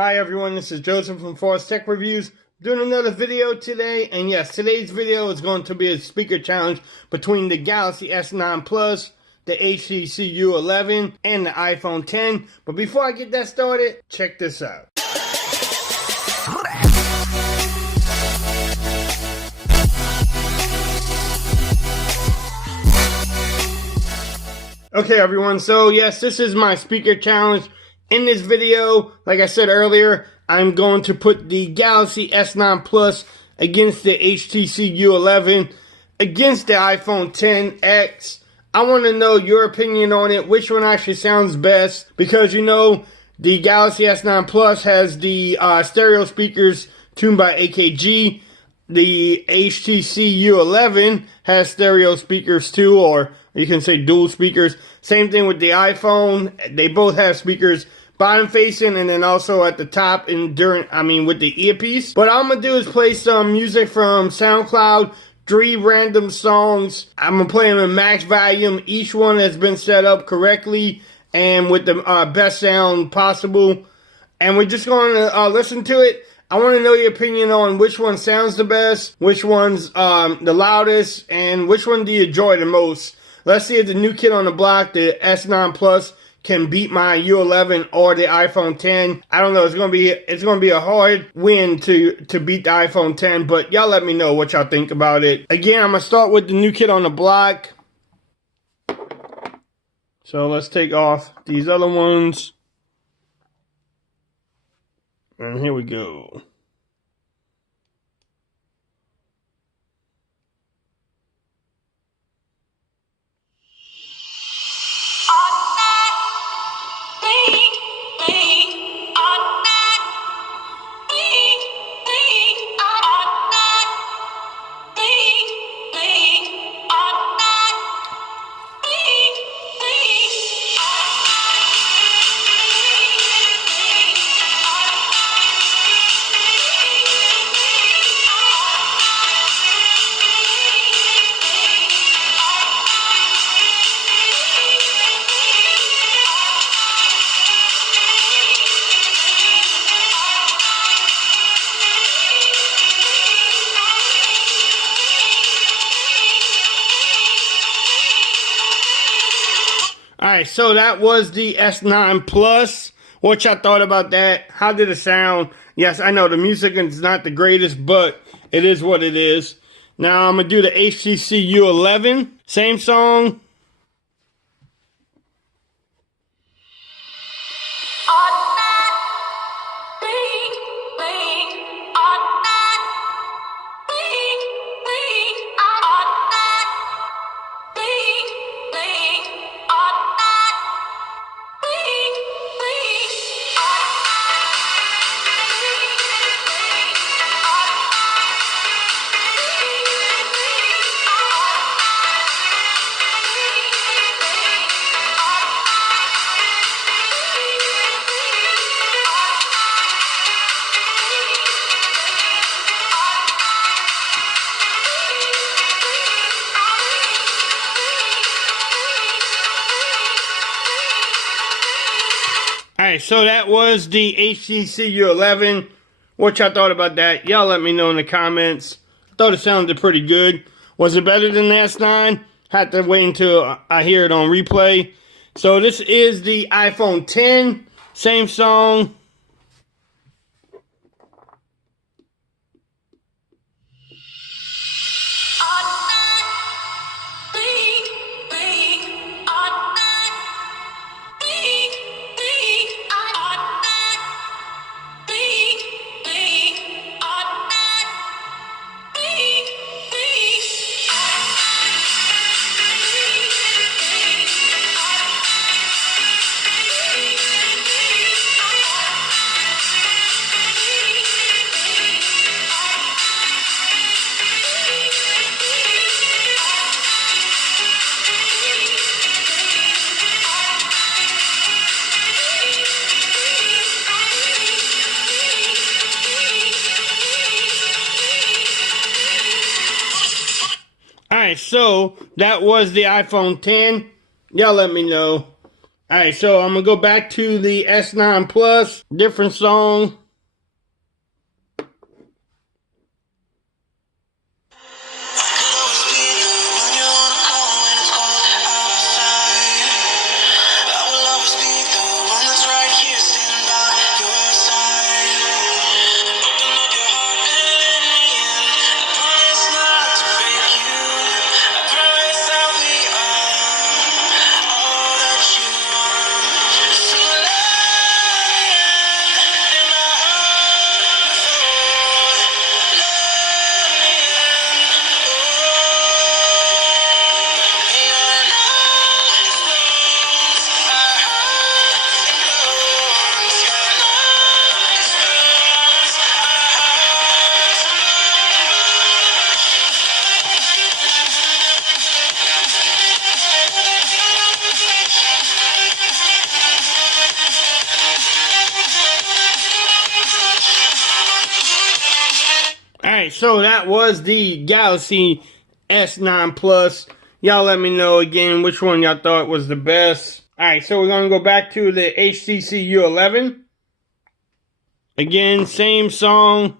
Hi everyone, this is Joseph from Forest Tech Reviews, doing another video today, and yes, today's video is going to be a speaker challenge between the Galaxy S9 Plus, the HTC U11, and the iPhone X. But before I get that started, check this out. Okay everyone, so yes, this is my speaker challenge. In this video, like I said earlier, I'm going to put the Galaxy S9 Plus against the HTC U11, against the iPhone X. I want to know your opinion on it, which one actually sounds best, because you know, the Galaxy S9 Plus has the stereo speakers tuned by AKG. The HTC U11 has stereo speakers too, or you can say dual speakers. Same thing with the iPhone. They both have speakers bottom facing and then also at the top and with the earpiece. But all I'm gonna do is play some music from SoundCloud, 3 random songs. I'm gonna play them in max volume. Each one has been set up correctly and with the best sound possible. And we're just gonna listen to it. I want to know your opinion on which one sounds the best, which one's the loudest, and which one do you enjoy the most. Let's see if the new kid on the block, the S9 Plus, can beat my U11 or the iPhone X. I don't know. It's gonna be a hard win to beat the iPhone X, but y'all let me know what y'all think about it. Again, I'm gonna start with the new kid on the block. So let's take off these other ones. And here we go. Alright, so that was the S9 Plus. What y'all thought about that? How did it sound? Yes, I know the music is not the greatest, but it is what it is. Now I'm going to do the HTC U11. Same song. Alright, so that was the HTC U11. What y'all thought about that? Y'all let me know in the comments. Thought it sounded pretty good. Was it better than the S9? Had to wait until I hear it on replay. So this is the iPhone X. Same song. Alright, so that was the iPhone X. Y'all let me know. Alright, so I'm going to go back to the S9 Plus, different song. Alright, so that was the Galaxy S9 Plus. Y'all let me know again which one y'all thought was the best. Alright, so we're going to go back to the HTC U11. Again, same song.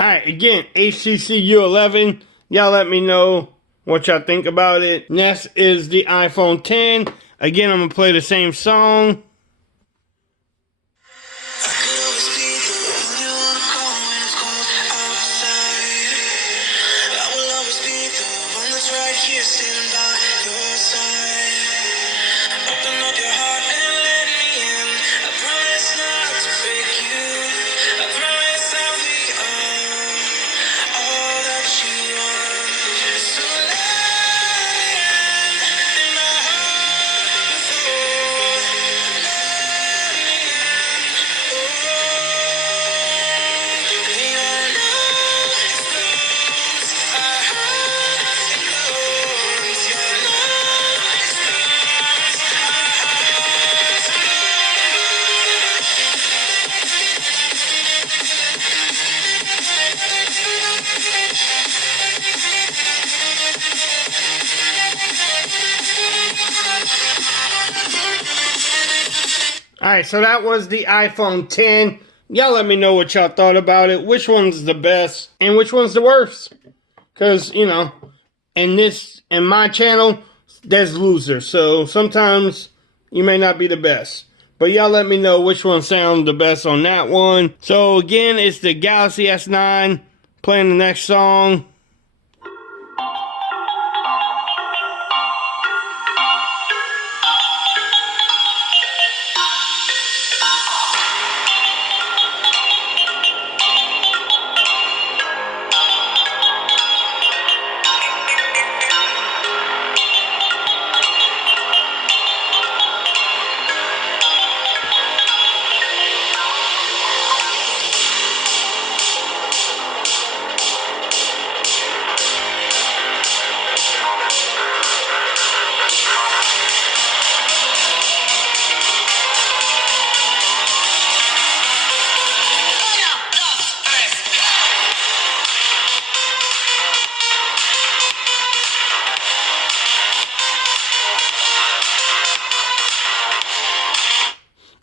Alright, again, HTC U11. Y'all let me know what y'all think about it. Next is the iPhone 10. Again, I'm going to play the same song. Alright, so that was the iPhone 10. Y'all let me know what y'all thought about it. Which one's the best and which one's the worst? Because, you know, in my channel, there's losers. So sometimes you may not be the best. But y'all let me know which one sounds the best on that one. So again, it's the Galaxy S9 playing the next song.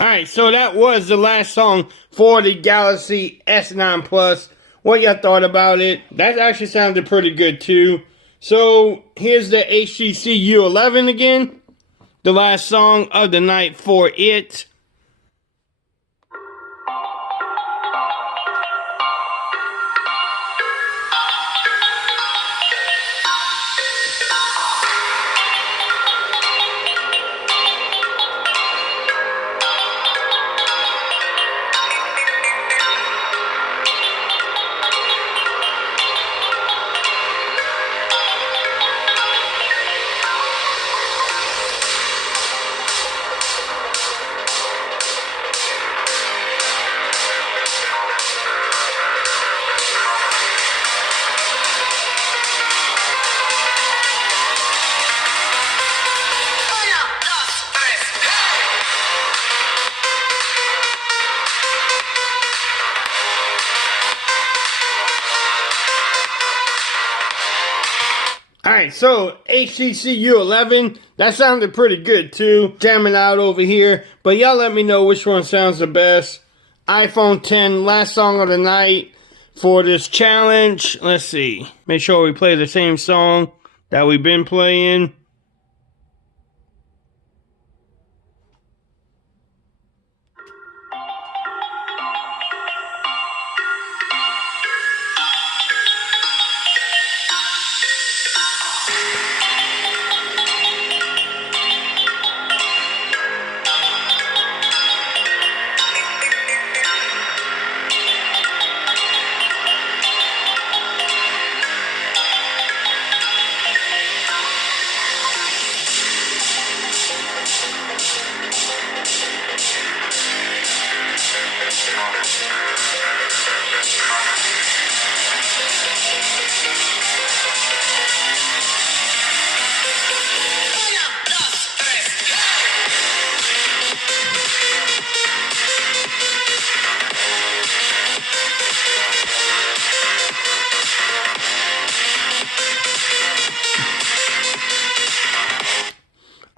Alright, so that was the last song for the Galaxy S9 Plus. What y'all thought about it? That actually sounded pretty good too. So here's the HTC U11 again. The last song of the night for it. Alright, so HTC U11, that sounded pretty good too. Jamming out over here. But y'all let me know which one sounds the best. iPhone 10, last song of the night for this challenge. Let's see. Make sure we play the same song that we've been playing.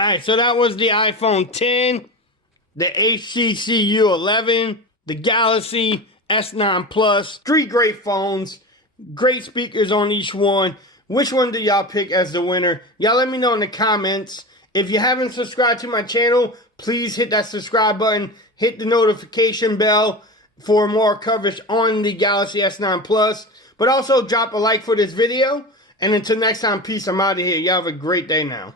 Alright, so that was the iPhone 10, the HTC U11, the Galaxy S9 Plus. 3 great phones, great speakers on each one. Which one do y'all pick as the winner? Y'all let me know in the comments. If you haven't subscribed to my channel, please hit that subscribe button. Hit the notification bell for more coverage on the Galaxy S9 Plus. But also drop a like for this video. And until next time, peace. I'm out of here. Y'all have a great day now.